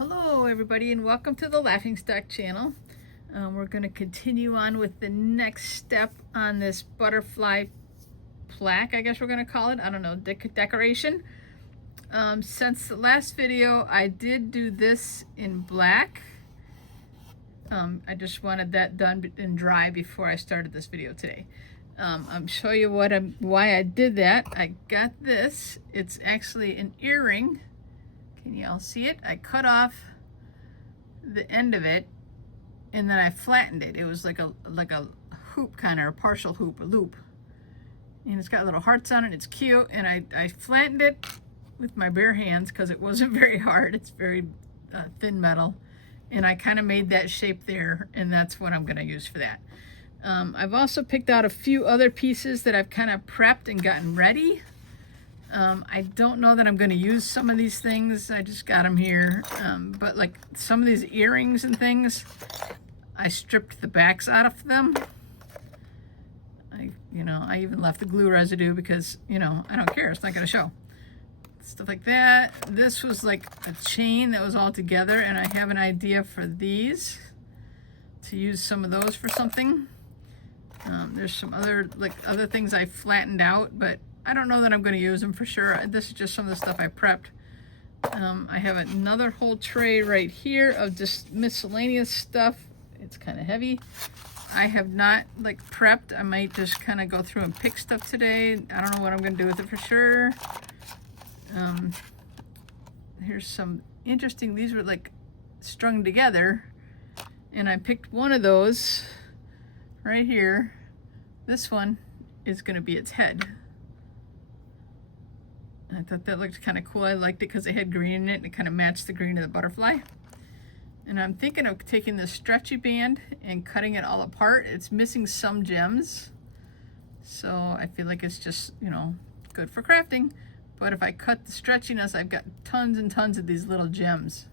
Hello everybody and welcome to the Laughing Stock channel. We're going to continue on with the next step on this butterfly plaque, I guess we're going to call it. I don't know, decoration. Since the last video I did do this in black. I just wanted that done and dry before I started this video today. I'm show you why I did that. I got this. It's actually an earring. Can you all see it? I cut off the end of it and then I flattened it. It was like a hoop kind of, a partial hoop, a loop. And it's got little hearts on it. It's cute. And I flattened it with my bare hands because it wasn't very hard. It's very thin metal. And I kind of made that shape there, and that's what I'm going to use for that. I've also picked out a few other pieces that I've kind of prepped and gotten ready. I don't know that I'm going to use some of these things. I just got them here. But like some of these earrings and things, I stripped the backs out of them. I even left the glue residue because, I don't care. It's not going to show. Stuff like that. This was like a chain that was all together, and I have an idea for these to use some of those for something. There's some other things I flattened out, but I don't know that I'm going to use them for sure. This is just some of the stuff I prepped. I have another whole tray right here of just miscellaneous stuff. It's kind of heavy. I have not prepped. I might just kind of go through and pick stuff today. I don't know what I'm going to do with it for sure. Here's some interesting, these were strung together, and I picked one of those right here. This one is going to be its head. I thought that looked kind of cool. I liked it because it had green in it and it kind of matched the green of the butterfly. And I'm thinking of taking this stretchy band and cutting it all apart. It's missing some gems, so I feel like it's just, good for crafting. But if I cut the stretchiness, I've got tons and tons of these little gems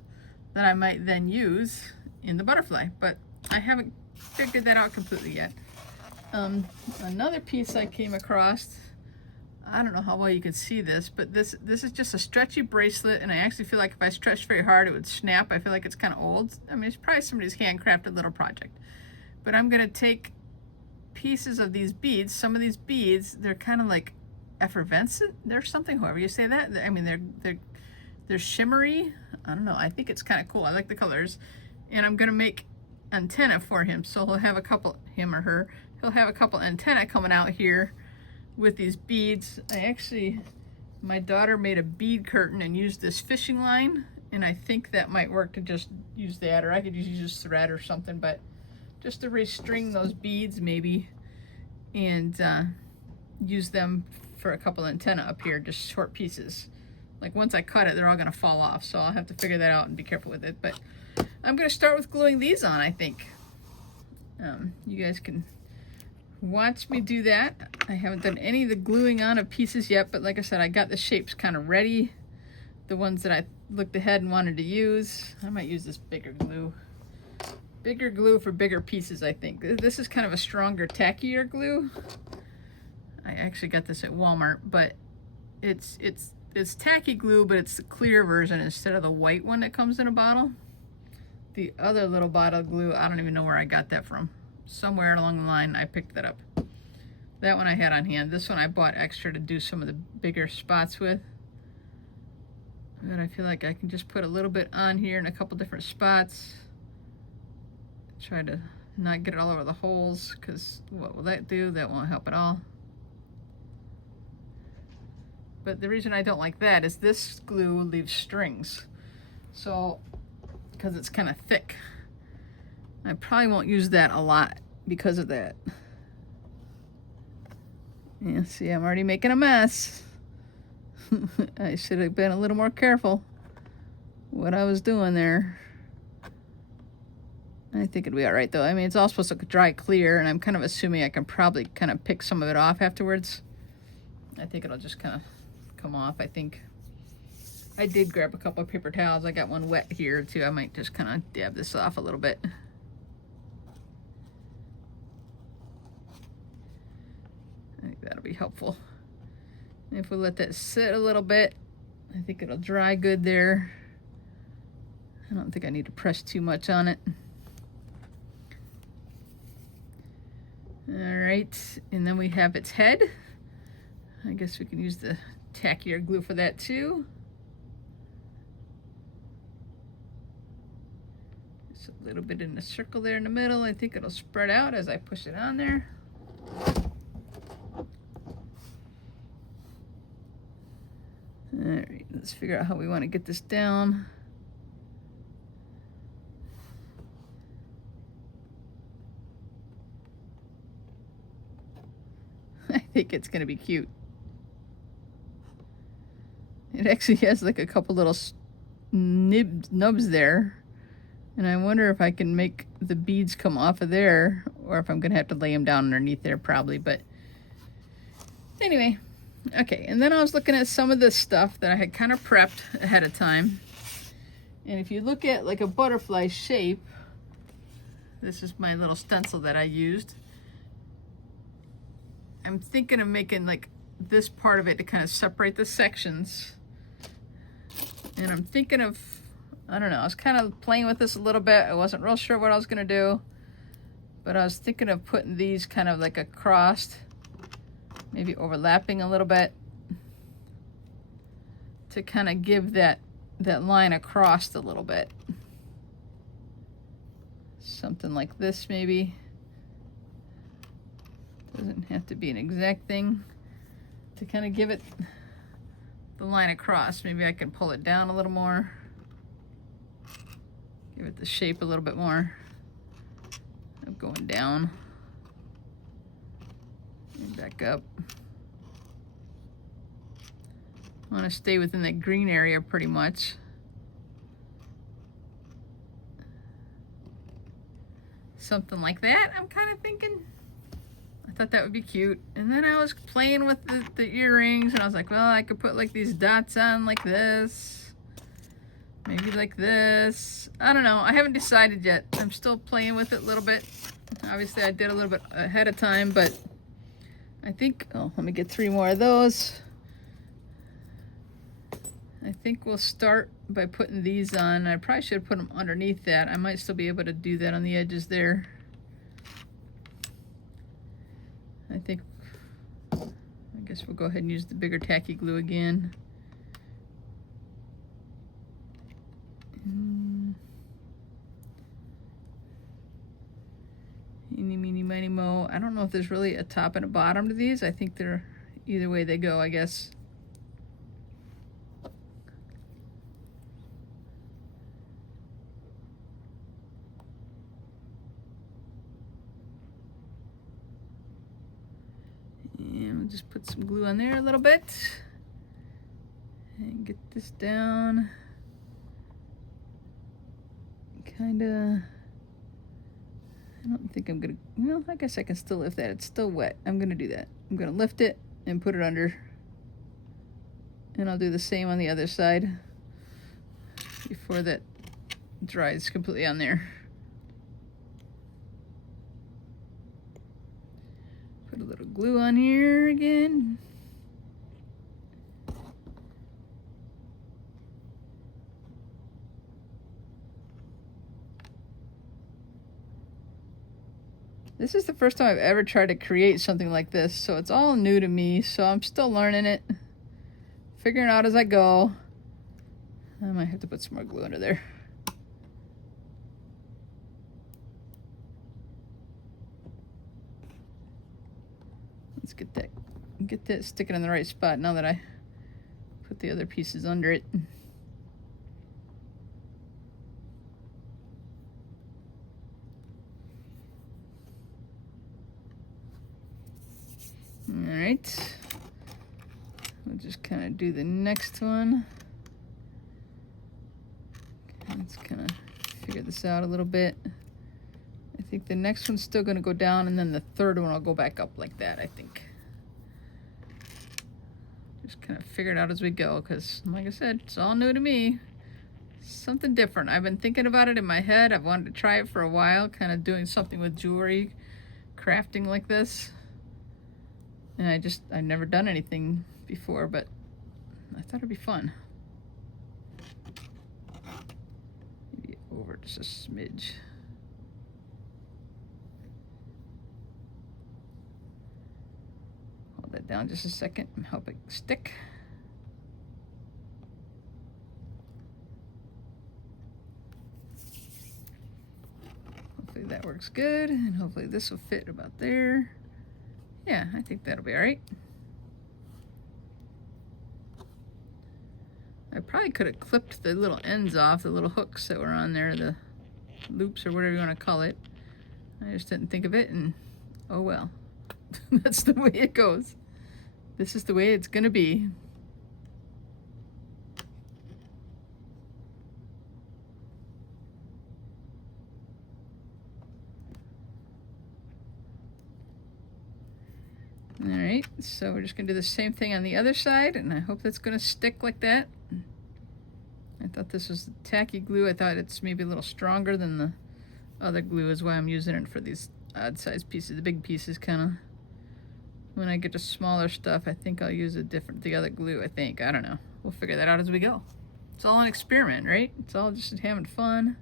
that I might then use in the butterfly. But I haven't figured that out completely yet. Another piece I came across, I don't know how well you can see this, but this is just a stretchy bracelet, and I actually feel like if I stretched very hard, it would snap. I feel like it's kind of old. I mean, it's probably somebody's handcrafted little project. But I'm going to take pieces of these beads. Some of these beads, they're kind of like effervescent. There's something, however you say that. I mean, they're shimmery. I don't know. I think it's kind of cool. I like the colors. And I'm going to make antenna for him. So he'll have a couple, him or her, he'll have a couple antenna coming out here with these beads. My daughter made a bead curtain and used this fishing line, and I think that might work to just use that, or I could use just thread or something, but just to restring those beads maybe, and use them for a couple antenna up here, just short pieces. Like once I cut it, they're all gonna fall off, so I'll have to figure that out and be careful with it. But I'm gonna start with gluing these on, I think. You guys can watch me do that. I haven't done any of the gluing on of pieces yet, but like I said, I got the shapes kind of ready. The ones that I looked ahead and wanted to use. I might use this bigger glue. Bigger glue for bigger pieces, I think. This is kind of a stronger, tackier glue. I actually got this at Walmart, but it's tacky glue, but it's the clear version instead of the white one that comes in a bottle. The other little bottle of glue, I don't even know where I got that from. Somewhere along the line I picked that up. That one I had on hand. This one I bought extra to do some of the bigger spots with. And I feel like I can just put a little bit on here in a couple different spots. Try to not get it all over the holes, because what will that do? That won't help at all. But the reason I don't like that is this glue leaves strings. So, because it's kind of thick. I probably won't use that a lot because of that. Yeah, see, I'm already making a mess. I should have been a little more careful what I was doing there. I think it'll be all right though. I mean, it's all supposed to dry clear, and I'm kind of assuming I can probably kind of pick some of it off afterwards. I think it'll just kind of come off, I think. I did grab a couple of paper towels. I got one wet here too. I might just kind of dab this off a little bit. I think that'll be helpful. If we let that sit a little bit, I think it'll dry good there. I don't think I need to press too much on it. All right, and then we have its head. I guess we can use the tackier glue for that too. Just a little bit in a circle there in the middle. I think it'll spread out as I push it on there. All right, let's figure out how we want to get this down. I think it's going to be cute. It actually has like a couple little nubs there. And I wonder if I can make the beads come off of there, or if I'm going to have to lay them down underneath there probably. But anyway, okay. And then I was looking at some of this stuff that I had kind of prepped ahead of time. And if you look at like a butterfly shape, this is my little stencil that I used. I'm thinking of making like this part of it to kind of separate the sections. And I'm thinking of, I don't know, I was kind of playing with this a little bit. I wasn't real sure what I was gonna do, but I was thinking of putting these kind of like across, maybe overlapping a little bit to kind of give that line across a little bit. Something like this maybe. Doesn't have to be an exact thing. To kind of give it the line across, maybe I can pull it down a little more. Give it the shape a little bit more of going down and back up. I want to stay within that green area pretty much. Something like that, I'm kind of thinking. I thought that would be cute. And then I was playing with the earrings, and I was like, well, I could put like these dots on like this. Maybe like this. I don't know. I haven't decided yet. I'm still playing with it a little bit. Obviously, I did a little bit ahead of time, but I think, oh, let me get 3 more of those. I think we'll start by putting these on. I probably should put them underneath that. I might still be able to do that on the edges there. I think, I guess we'll go ahead and use the bigger tacky glue again. Eeny, meeny, miny, mo. I don't know if there's really a top and a bottom to these. I think they're, either way they go, I guess. And we'll just put some glue on there a little bit. And get this down. Kinda, I don't think I'm gonna, well, I guess I can still lift that. It's still wet. I'm gonna do that. I'm gonna lift it and put it under. And I'll do the same on the other side before that dries completely on there. Put a little glue on here again. This is the first time I've ever tried to create something like this, so it's all new to me, so I'm still learning it, figuring it out as I go. I might have to put some more glue under there. Let's get that sticking in the right spot now that I put the other pieces under it. All right, we'll just kind of do the next one. Okay, let's kind of figure this out a little bit. I think the next one's still going to go down, and then the third one will go back up like that, I think. Just kind of figure it out as we go, because like I said, it's all new to me. Something different. I've been thinking about it in my head. I've wanted to try it for a while, kind of doing something with jewelry, crafting like this. And I've never done anything before, but I thought it'd be fun. just a smidge. Hold that down just a second and help it stick. Hopefully that works good, and hopefully this will fit about there. Yeah, I think that'll be all right. I probably could have clipped the little ends off, the little hooks that were on there, the loops or whatever you want to call it. I just didn't think of it, and oh well. That's the way it goes. This is the way it's gonna be. All right, so we're just gonna do the same thing on the other side, and I hope that's gonna stick like that. I thought this was tacky glue. I thought it's maybe a little stronger than the other glue, is why I'm using it for these odd size pieces, the big pieces kind of. When I get to smaller stuff, I think I'll use the other glue, I think. I don't know. We'll figure that out as we go. It's all an experiment, right? It's all just having fun.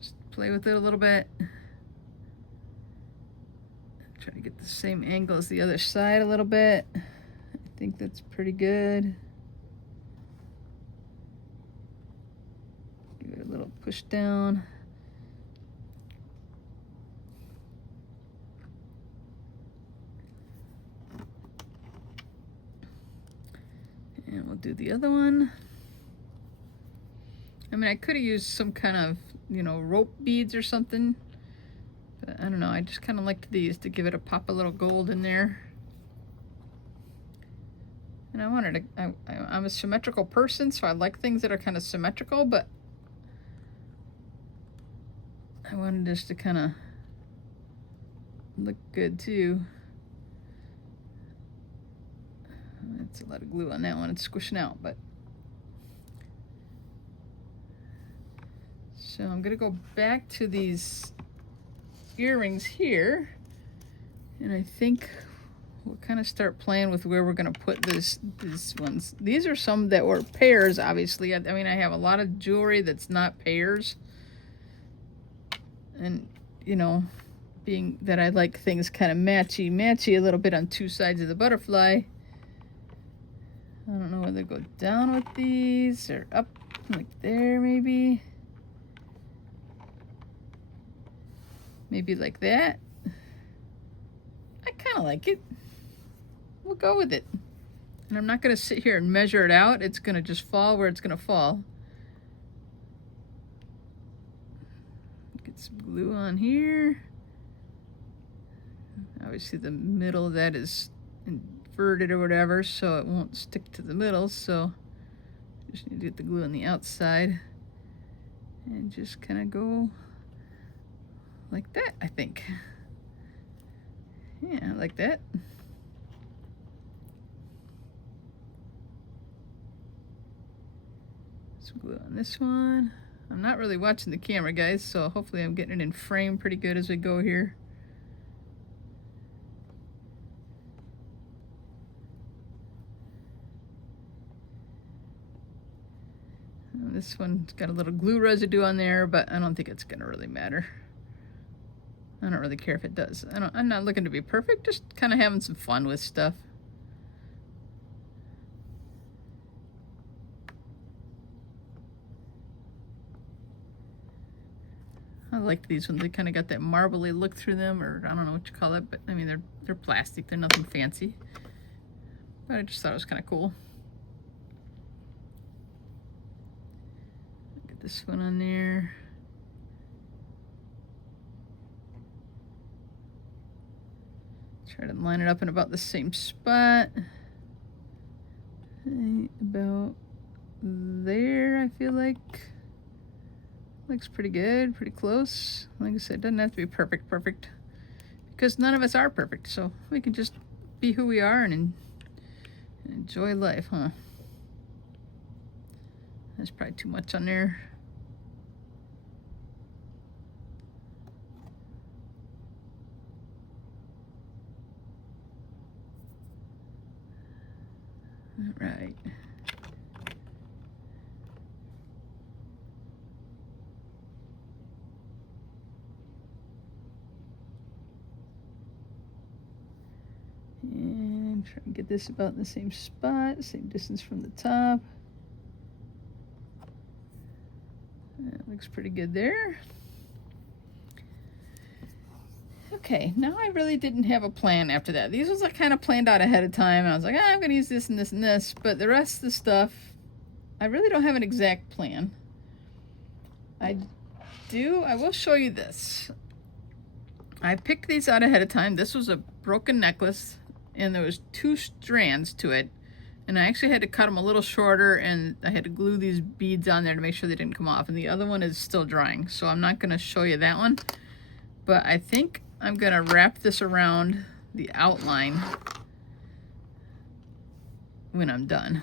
Just play with it a little bit. Try to get the same angle as the other side a little bit. I think that's pretty good. Give it a little push down. And we'll do the other one. I mean, I could have used some kind of, you know, rope beads or something. But I don't know, I just kind of liked these to give it a pop a little gold in there. And I wanted to, I'm a symmetrical person, so I like things that are kind of symmetrical, but I wanted this to kind of look good too. That's a lot of glue on that one, it's squishing out, but. So I'm gonna go back to these earrings here, and I think we'll kind of start playing with where we're gonna put these ones. These are some that were pairs, obviously. I mean, I have a lot of jewelry that's not pairs, and you know, being that I like things kind of matchy a little bit on two sides of the butterfly. I don't know whether to go down with these or up like there, maybe. Maybe like that. I kind of like it. We'll go with it. And I'm not going to sit here and measure it out. It's going to just fall where it's going to fall. Get some glue on here. Obviously the middle of that is inverted or whatever, so it won't stick to the middle. So just need to get the glue on the outside and just kind of go like that, I think. Yeah, like that. Some glue on this one. I'm not really watching the camera, guys, so hopefully I'm getting it in frame pretty good as we go here. This one's got a little glue residue on there, but I don't think it's gonna really matter. I don't really care if it does. I'm not looking to be perfect, just kind of having some fun with stuff. I like these ones. They kind of got that marbly look through them, or I don't know what you call it, but I mean, they're plastic. They're nothing fancy. But I just thought it was kind of cool. Get this one on there. Try to line it up in about the same spot. About there, I feel like. Looks pretty good, pretty close. Like I said, it doesn't have to be perfect, because none of us are perfect, so we can just be who we are and enjoy life, huh? There's probably too much on there. All right. Try and get this about in the same spot, same distance from the top. That looks pretty good there. Okay, now I really didn't have a plan after that. These was like kind of planned out ahead of time. I was like, I'm gonna use this and this and this, but the rest of the stuff, I really don't have an exact plan. I will show you this. I picked these out ahead of time. This was a broken necklace and there was 2 strands to it. And I actually had to cut them a little shorter and I had to glue these beads on there to make sure they didn't come off. And the other one is still drying, so I'm not gonna show you that one. But I think I'm gonna wrap this around the outline when I'm done.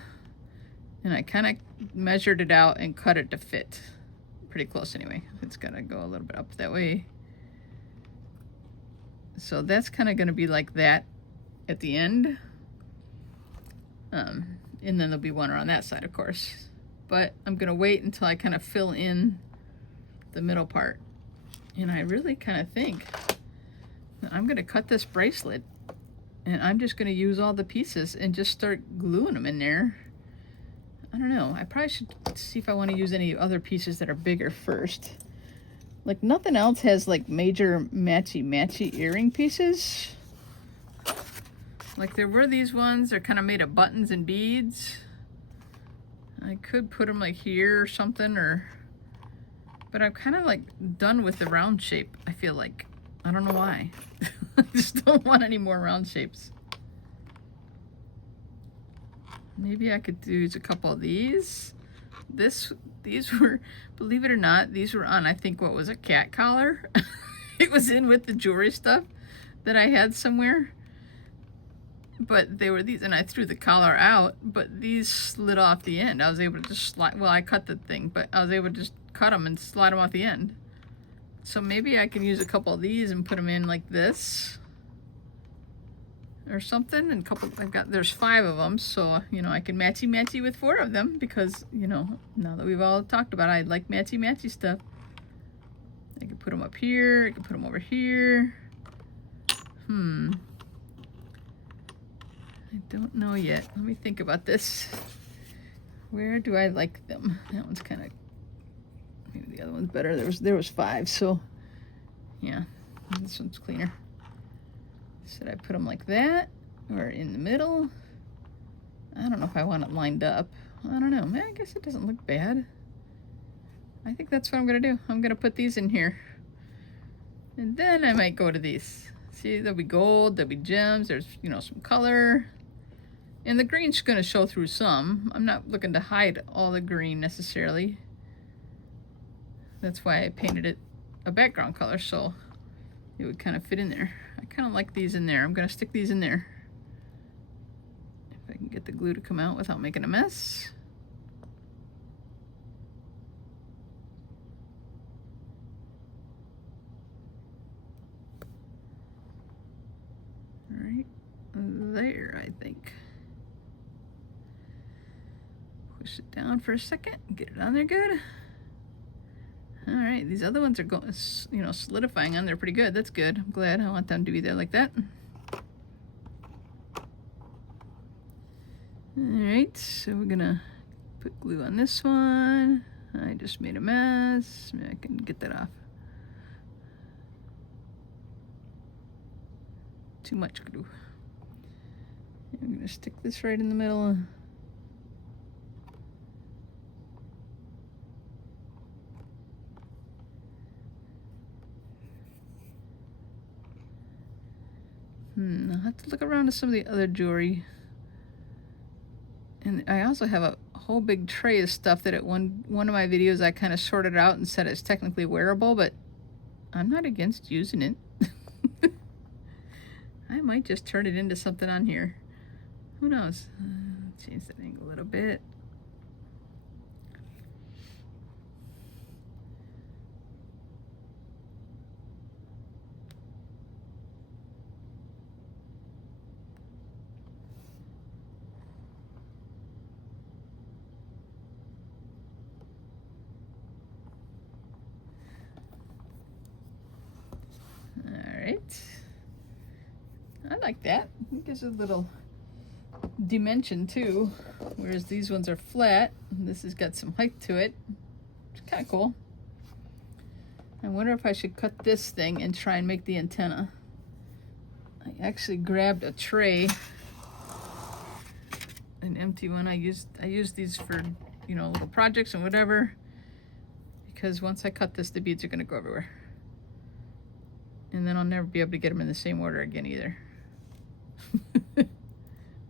And I kind of measured it out and cut it to fit. Pretty close anyway. It's gotta go a little bit up that way. So that's kind of gonna be like that at the end. And then there'll be one around that side, of course. But I'm gonna wait until I kind of fill in the middle part. And I really kind of think that I'm gonna cut this bracelet and I'm just gonna use all the pieces and just start gluing them in there. I don't know, I probably should see if I want to use any other pieces that are bigger first. Like nothing else has like major matchy earring pieces. Like there were these ones, they're kind of made of buttons and beads. I could put them like here or something, but I'm kind of like done with the round shape, I feel like. I don't know why. I just don't want any more round shapes. Maybe I could use a couple of these. These were, believe it or not, these were on, I think, what was a cat collar. It was in with the jewelry stuff that I had somewhere. But they were these, and I threw the collar out, but these slid off the end. I was able to just slide, well, I cut the thing, but I was able to just cut them and slide them off the end. So maybe I can use a couple of these and put them in like this or something. And there's 5 of them, so you know I can matchy with 4 of them because you know now that we've all talked about it, I like matchy stuff. I can put them up here. I can put them over here. I don't know yet. Let me think about this. Where do I like them? That one's kind of, maybe the other one's better. There was 5, so yeah, this one's cleaner. Should I put them like that or in the middle? I don't know if I want it lined up. I don't know. Man, I guess it doesn't look bad. I think that's what I'm gonna do. I'm gonna put these in here, and then I might go to these. See, there'll be gold, there'll be gems. There's, you know, some color, and the green's gonna show through some. I'm not looking to hide all the green necessarily. That's why I painted it a background color, so it would kind of fit in there. I kind of like these in there. I'm gonna stick these in there. If I can get the glue to come out without making a mess. Right there, I think. Push it down for a second, get it on there good. All right, these other ones are going, you know, solidifying on there pretty good. That's good. I'm glad. I want them to be there like that. All right, so we're gonna put glue on this one. I just made a mess. Maybe I can get that off. Too much glue. I'm gonna stick this right in the middle. I'll have to look around to some of the other jewelry. And I also have a whole big tray of stuff that at one of my videos I kind of sorted out and said it's technically wearable, but I'm not against using it. I might just turn it into something on here. Who knows? Change that angle a little bit. All right. I like that. It gives a little dimension too, whereas these ones are flat. This has got some height to it. It's kind of cool. I wonder if I should cut this thing and try and make the antenna. I actually grabbed a tray, an empty one. I use these for, you know, little projects and whatever, because once I cut this, the beads are going to go everywhere. And then I'll never be able to get them in the same order again either.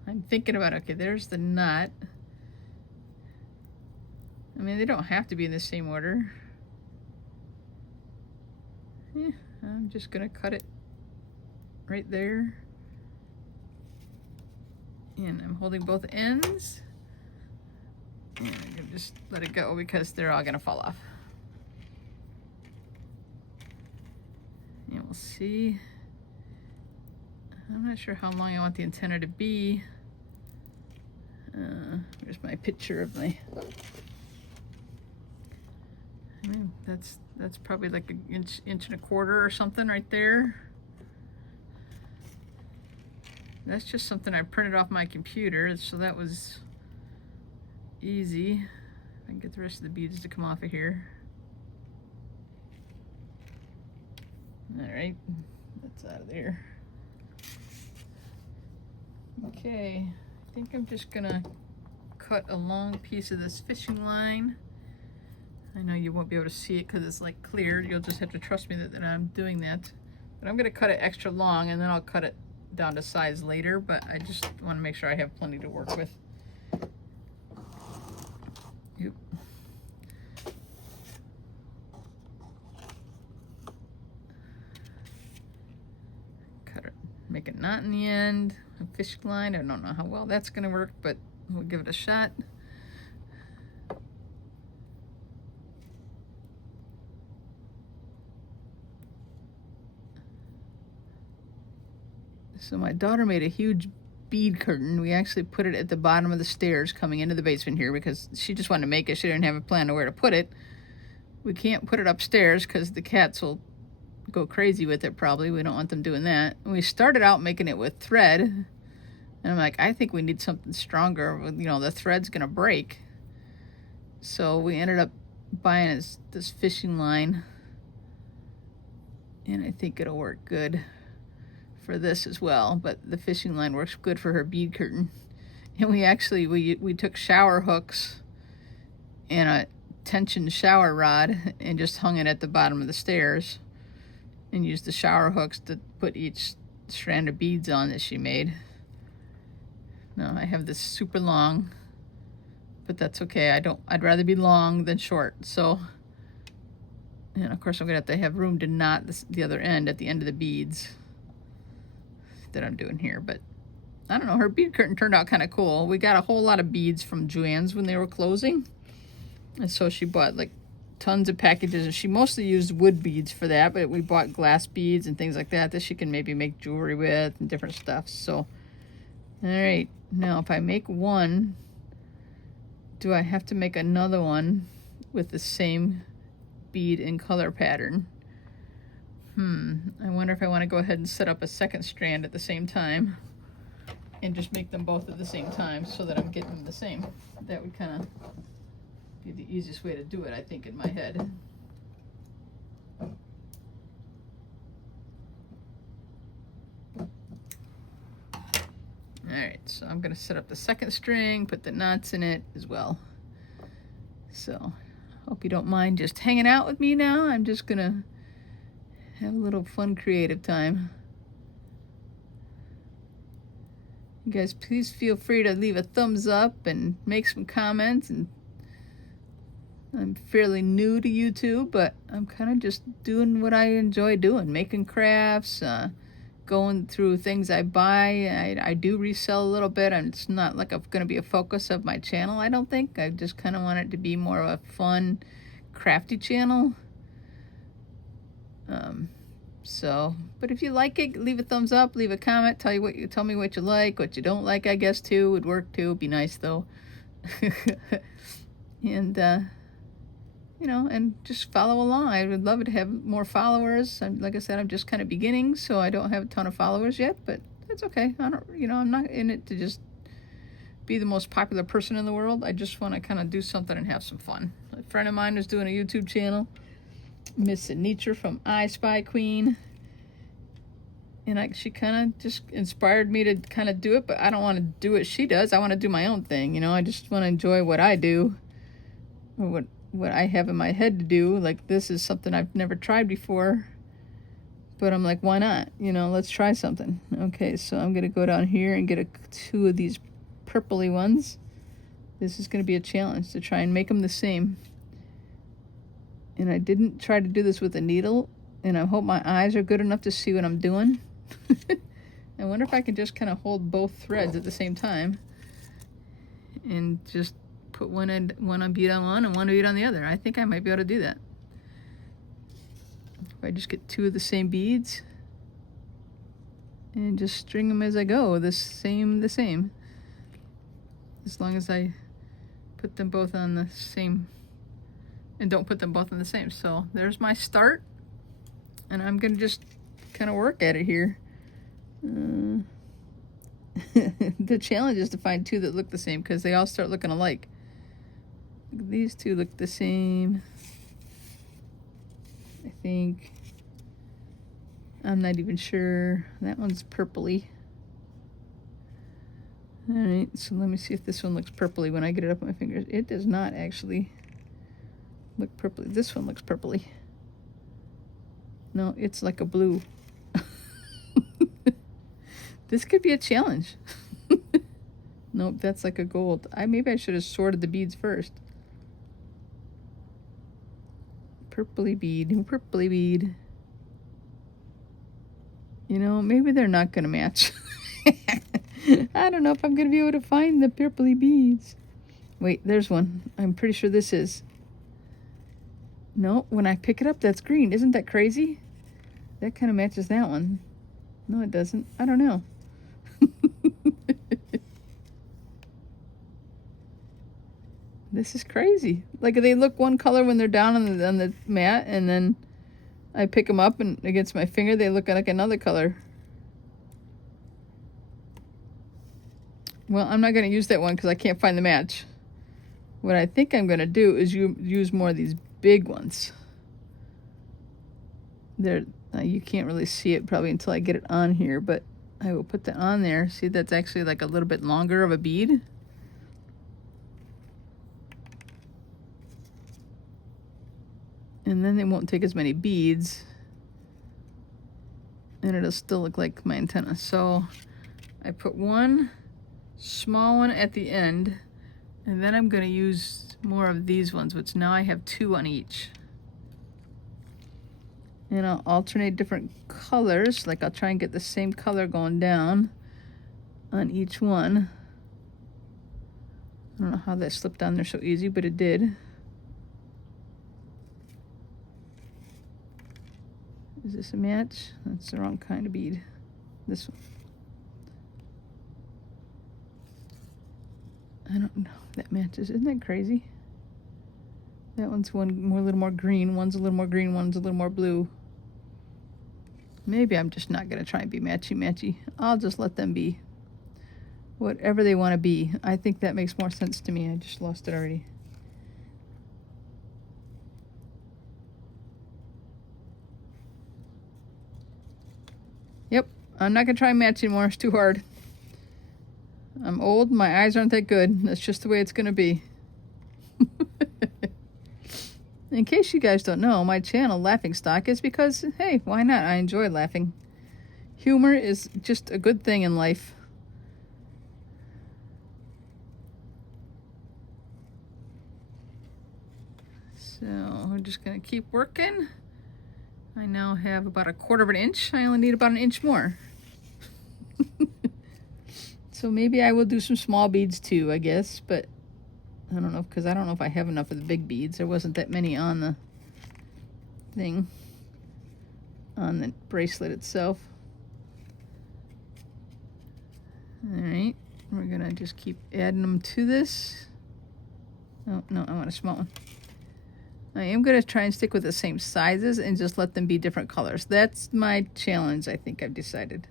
I'm thinking about, okay, there's the knot. I mean, they don't have to be in the same order. Yeah, I'm just gonna cut it right there. And I'm holding both ends. And I'm gonna just let it go because they're all gonna fall off. And we'll see. I'm not sure how long I want the antenna to be. Here's my picture of my. I mean, that's probably like an inch and a quarter or something right there. That's just something I printed off my computer, so that was easy. I can get the rest of the beads to come off of here. All right, that's out of there. Okay, I think I'm just gonna cut a long piece of this fishing line. I know you won't be able to see it because it's like clear. You'll just have to trust me that I'm doing that. But I'm gonna cut it extra long and then I'll cut it down to size later, but I just want to make sure I have plenty to work with. Oop. Cut it, make a knot in the end, a fishing line. I don't know how well that's gonna work, but we'll give it a shot. So my daughter made a huge bead curtain. We actually put it at the bottom of the stairs coming into the basement here because she just wanted to make it. She didn't have a plan of where to put it. We can't put it upstairs because the cats will go crazy with it probably. We don't want them doing that. And we started out making it with thread. And I'm like, I think we need something stronger. You know, the thread's going to break. So we ended up buying this fishing line. And I think it'll work good for this as well, but the fishing line works good for her bead curtain. And we actually we took shower hooks and a tension shower rod and just hung it at the bottom of the stairs and used the shower hooks to put each strand of beads on that she made. Now I have this super long, but that's okay. I'd rather be long than short. So, and of course I'm gonna have room to knot the other end at the end of the beads that I'm doing here, but I don't know, her bead curtain turned out kind of cool. We got a whole lot of beads from Joann's when they were closing, and so she bought like tons of packages, and she mostly used wood beads for that, but we bought glass beads and things like that she can maybe make jewelry with and different stuff. So all right, now if I make one, do I have to make another one with the same bead and color pattern? I wonder if I want to go ahead and set up a second strand at the same time and just make them both at the same time so that I'm getting them the same. That would kind of be the easiest way to do it, I think, in my head. Alright, so I'm going to set up the second string, put the knots in it as well. So, hope you don't mind just hanging out with me now. I'm just going to have a little fun creative time. You guys please feel free to leave a thumbs up and make some comments. And I'm fairly new to YouTube, but I'm kind of just doing what I enjoy doing, making crafts, going through things I buy. I do resell a little bit, and it's not like I'm going to be a focus of my channel, I don't think. I just kind of want it to be more of a fun, crafty channel. But if you like it, leave a thumbs up, leave a comment, tell me what you like, what you don't like, I guess too, would work too. Be nice though. And you know, and just follow along. I would love to have more followers. Like I said, I'm just kind of beginning, so I don't have a ton of followers yet, but that's okay. I'm not in it to just be the most popular person in the world. I just want to kind of do something and have some fun. A friend of mine was doing a YouTube channel, Miss Anitra from I Spy Queen. And she kind of just inspired me to kind of do it, but I don't want to do what she does. I want to do my own thing, you know. I just want to enjoy what I do, or what I have in my head to do. Like, this is something I've never tried before, but I'm like, why not? You know, let's try something. Okay, so I'm going to go down here and get two of these purpley ones. This is going to be a challenge to try and make them the same. And I didn't try to do this with a needle, and I hope my eyes are good enough to see what I'm doing. I wonder if I can just kind of hold both threads at the same time and just put one bead on one and one bead on the other. I think I might be able to do that. If I just get two of the same beads and just string them as I go, the same. As long as I put them both on the same and don't put them both on the same. So there's my start, and I'm gonna just kind of work at it here. The challenge is to find two that look the same, because they all start looking alike. These two look the same, I think. I'm not even sure. That one's purpley. Alright, so let me see if this one looks purpley when I get it up on my fingers. It does not actually look purpley. This one looks purpley. No, it's like a blue. This could be a challenge. Nope, that's like a gold. Maybe I should have sorted the beads first. Purpley bead, purpley bead. You know, maybe they're not going to match. I don't know if I'm going to be able to find the purpley beads. Wait, there's one. I'm pretty sure this is. No, when I pick it up, that's green. Isn't that crazy? That kind of matches that one. No, it doesn't. I don't know. This is crazy. Like, they look one color when they're down on the mat, and then I pick them up and against my finger, they look like another color. Well, I'm not going to use that one because I can't find the match. What I think I'm going to do is use more of these big ones. You can't really see it probably until I get it on here, but I will put that on there. See, that's actually like a little bit longer of a bead. And then they won't take as many beads, and it'll still look like my antenna. So I put one small one at the end, and then I'm going to use more of these ones, which now I have two on each. And I'll alternate different colors. Like, I'll try and get the same color going down on each one. I don't know how that slipped on there so easy, but it did. Is this a match? That's the wrong kind of bead. This one. I don't know if that matches. Isn't that crazy? That one's a little more green. One's a little more green. One's a little more blue. Maybe I'm just not going to try and be matchy-matchy. I'll just let them be whatever they want to be. I think that makes more sense to me. I just lost it already. Yep, I'm not going to try and match anymore. It's too hard. I'm old. My eyes aren't that good. That's just the way it's going to be. In case you guys don't know, my channel, Laughing Stock, is because, hey, why not? I enjoy laughing. Humor is just a good thing in life. So we're just going to keep working. I now have about 1/4 of an inch. I only need about an inch more. So maybe I will do some small beads too, I guess, but I don't know, because I don't know if I have enough of the big beads. There wasn't that many on the thing, on the bracelet itself. All right, we're gonna just keep adding them to this. Oh, no, I want a small one. I am gonna try and stick with the same sizes and just let them be different colors. That's my challenge, I think I've decided.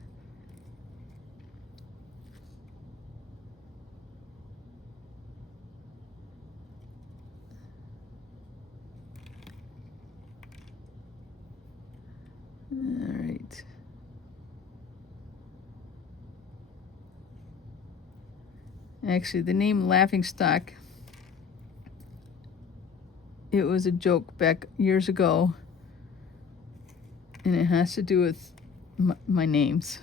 All right. Actually, the name Laughingstock, it was a joke back years ago, and it has to do with my names.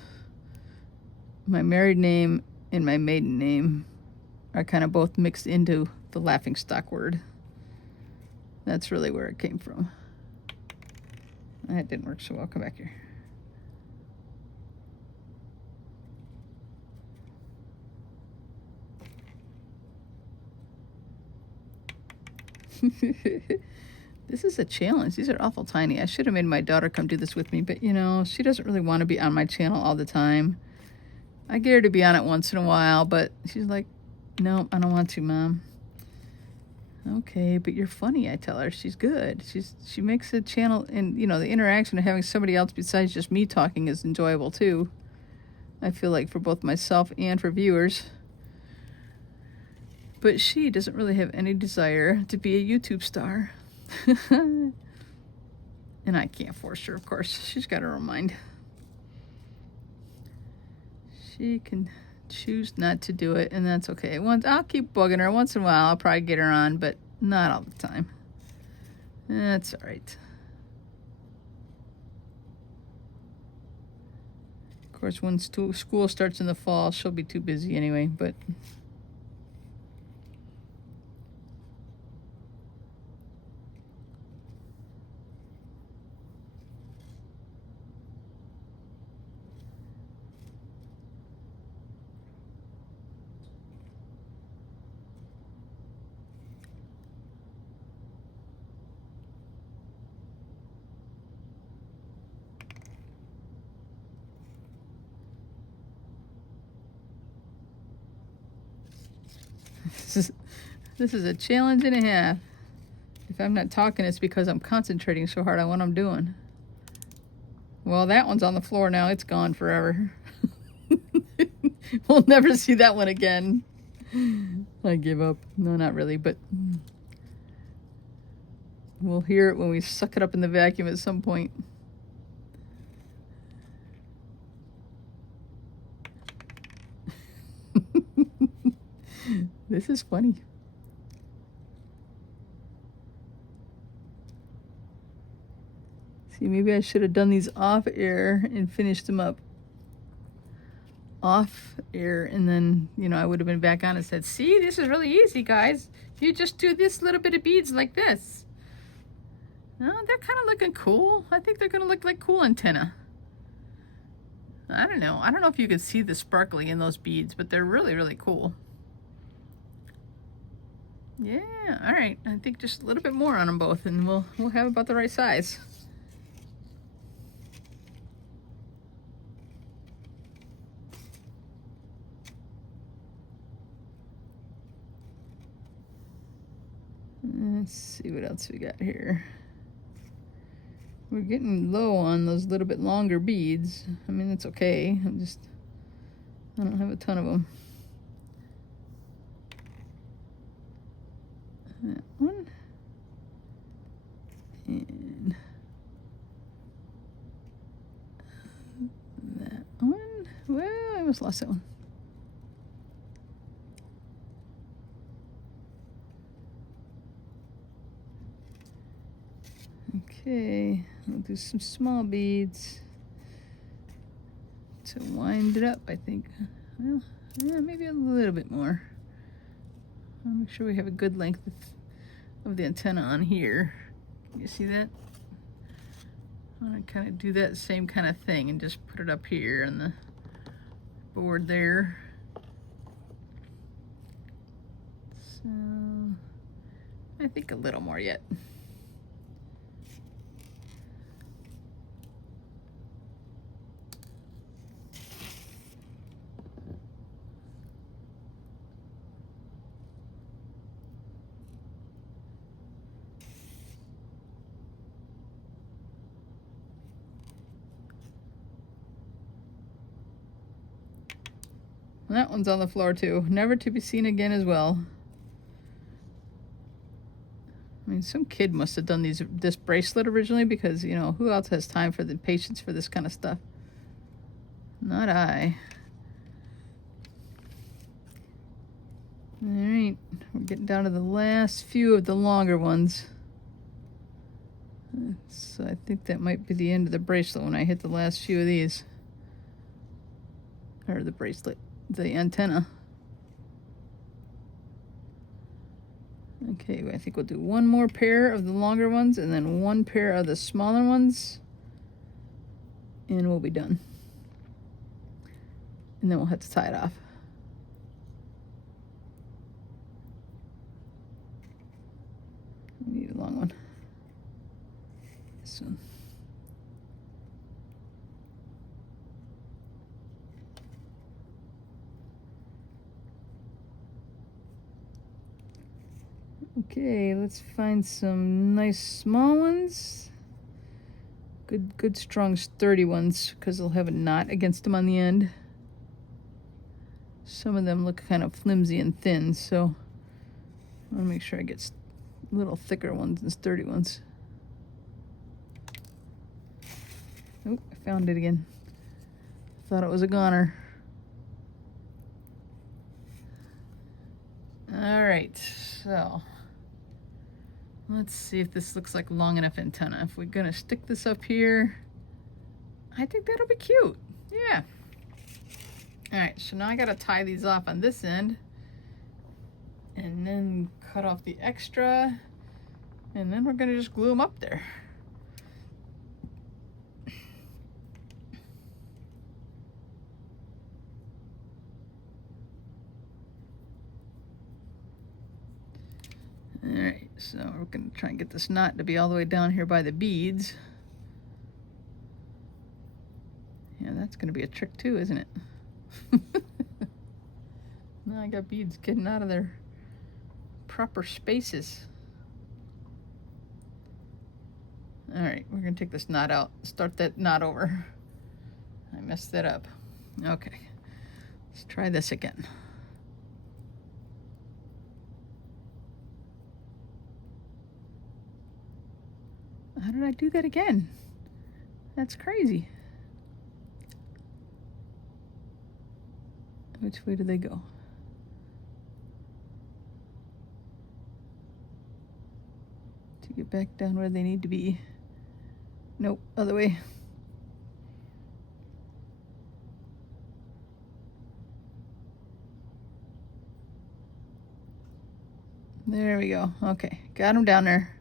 My married name and my maiden name are kind of both mixed into the Laughingstock word. That's really where it came from. That didn't work so well. Come back here. This is a challenge. These are awful tiny. I should have made my daughter come do this with me, but you know, she doesn't really want to be on my channel all the time. I get her to be on it once in a while, but she's like, no, I don't want to, Mom. Okay, but you're funny, I tell her. She's good. She makes a channel, and you know, the interaction of having somebody else besides just me talking is enjoyable too. I feel like for both myself and for viewers. But she doesn't really have any desire to be a YouTube star. And I can't force her, of course. She's got her own mind. She can choose not to do it, and that's okay. I'll keep bugging her. Once in a while, I'll probably get her on, but not all the time. That's all right. Of course, when school starts in the fall, she'll be too busy anyway, but... This is a challenge and a half. If I'm not talking, it's because I'm concentrating so hard on what I'm doing. Well, that one's on the floor now. It's gone forever. We'll never see that one again. I give up. No, not really, but we'll hear it when we suck it up in the vacuum at some point. This is funny. See, maybe I should have done these off air and finished them up off air, and then, you know, I would have been back on and said, see, this is really easy, guys. You just do this little bit of beads like this. Oh, they're kind of looking cool. I think they're going to look like cool antenna. I don't know. I don't know if you can see the sparkly in those beads, but they're really, really cool. Yeah, all right. I think just a little bit more on them both, and we'll have about the right size. Let's see what else we got here. We're getting low on those little bit longer beads. I mean, that's okay. I don't have a ton of them. That one. And that one. Well, I almost lost that one. Okay, we'll do some small beads to wind it up, I think. Well, yeah, maybe a little bit more. I'll make sure we have a good length of the antenna on here. You see that? I'm gonna kind of do that same kind of thing and just put it up here on the board there. So, I think a little more yet. That one's on the floor too. Never to be seen again as well. I mean, some kid must have done this bracelet originally, because, you know, who else has time for the patience for this kind of stuff? Not I. All right, we're getting down to the last few of the longer ones. So I think that might be the end of the bracelet when I hit the last few of these. Or the bracelet, the antenna. Okay, I think we'll do one more pair of the longer ones and then one pair of the smaller ones, and we'll be done. And then we'll have to tie it off. I need a long one. This one. Okay, let's find some nice small ones. Good strong sturdy ones, because they'll have a knot against them on the end. Some of them look kind of flimsy and thin, so I want to make sure I get little thicker ones and sturdy ones. Oh, I found it again. Thought it was a goner. All right, so let's see if this looks like long enough antenna. If we're gonna stick this up here, I think that'll be cute. Yeah. All right, so now I gotta tie these off on this end and then cut off the extra, and then we're gonna just glue them up there. All right, so we're gonna try and get this knot to be all the way down here by the beads. Yeah, that's gonna be a trick too, isn't it? Now I got beads getting out of their proper spaces. All right, we're gonna take this knot out, start that knot over. I messed that up. Okay, let's try this again. How did I do that again? That's crazy. Which way do they go? To get back down where they need to be. Nope, other way. There we go. Okay, got them down there.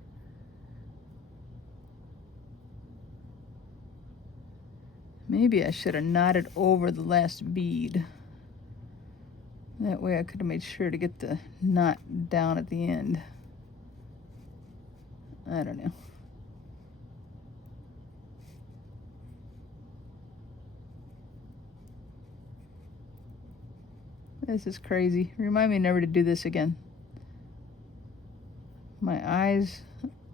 Maybe I should have knotted over the last bead. That way I could have made sure to get the knot down at the end. I don't know. This is crazy. Remind me never to do this again. My eyes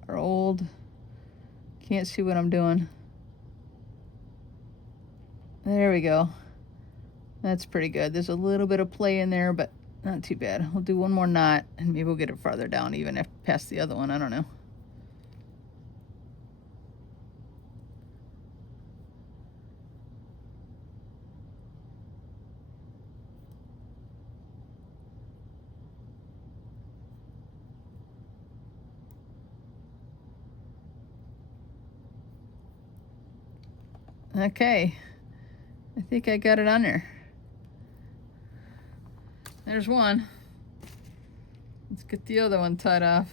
are old. Can't see what I'm doing. There we go. That's pretty good. There's a little bit of play in there, but not too bad. We'll do one more knot, and maybe we'll get it farther down, even if past the other one. I don't know. Okay. I think I got it on there. There's one. Let's get the other one tied off.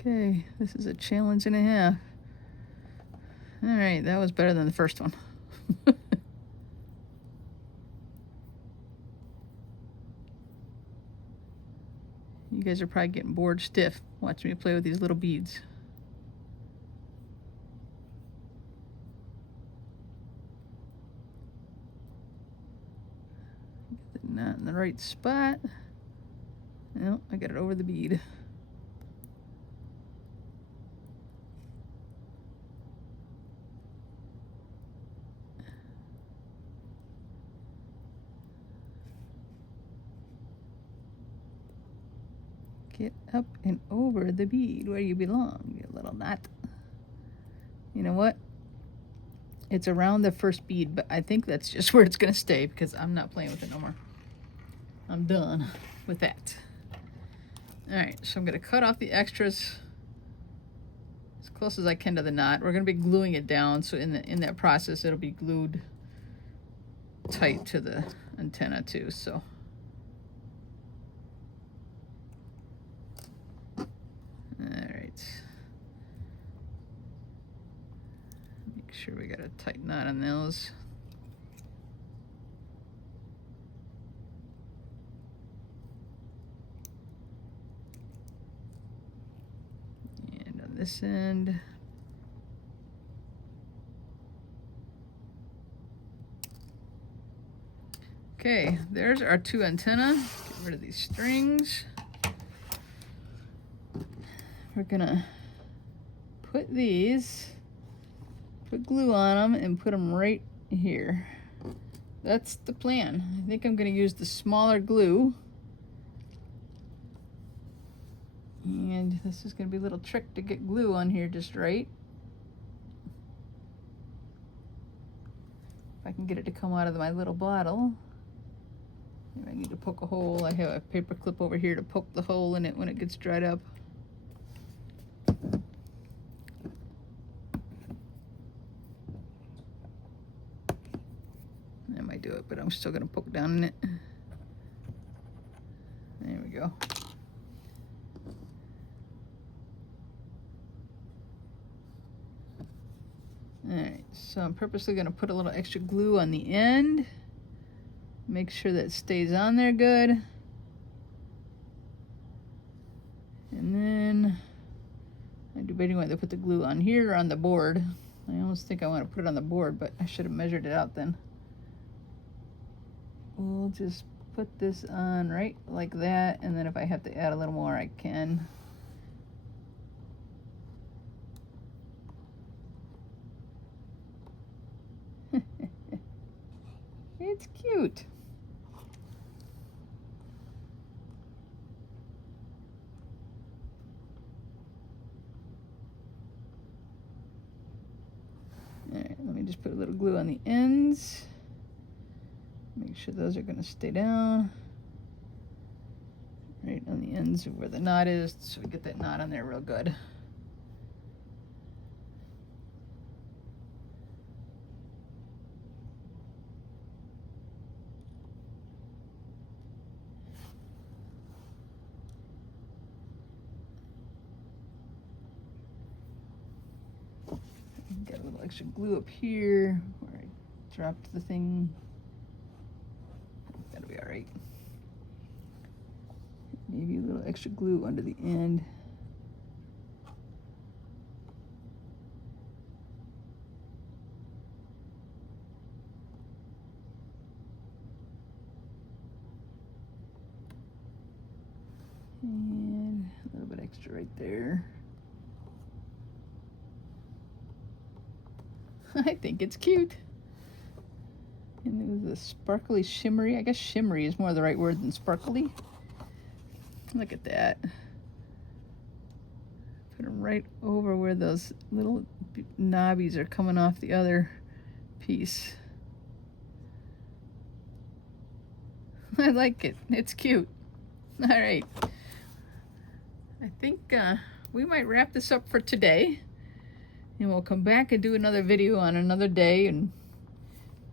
Okay, this is a challenge and a half. All right, that was better than the first one. You guys are probably getting bored stiff watching me play with these little beads. Get the knot in the right spot. No, I got it over the bead. Get up and over the bead where you belong, you little knot. You know what? It's around the first bead, but I think that's just where it's gonna stay because I'm not playing with it no more. I'm done with that. All right, so I'm gonna cut off the extras as close as I can to the knot. We're gonna be gluing it down, so in that process, it'll be glued tight to the antenna too, so. Make sure we got a tight knot on those. And on this end. Okay, there's our two antennas. Get rid of these strings. We're gonna put glue on them and put them right here. That's the plan. I think I'm gonna use the smaller glue. And this is gonna be a little trick to get glue on here just right. If I can get it to come out of my little bottle. Maybe I need to poke a hole. I have a paper clip over here to poke the hole in it when it gets dried up. That might do it, but I'm still gonna poke down in it. There we go. Alright, so I'm purposely gonna put a little extra glue on the end. Make sure that stays on there good. And then I'm debating whether to put the glue on here or on the board. I almost think I want to put it on the board, but I should have measured it out then. We'll just put this on right like that, and then if I have to add a little more, I can. It's cute. Alright, let me just put a little glue on the ends. Make sure those are going to stay down. Right on the ends of where the knot is, so we get that knot on there real good. Got a little extra glue up here where I dropped the thing. That'll be all right. Maybe a little extra glue under the end. And a little bit extra right there. I think it's cute. And it was a sparkly shimmery. I guess shimmery is more the right word than sparkly. Look at that. Put them right over where those little knobbies are coming off the other piece. I like it. It's cute. All right. I think we might wrap this up for today. And we'll come back and do another video on another day, and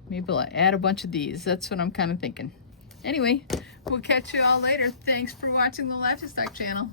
maybe I'll add a bunch of these. That's what I'm kind of thinking. Anyway, we'll catch you all later. Thanks for watching the Livestock channel.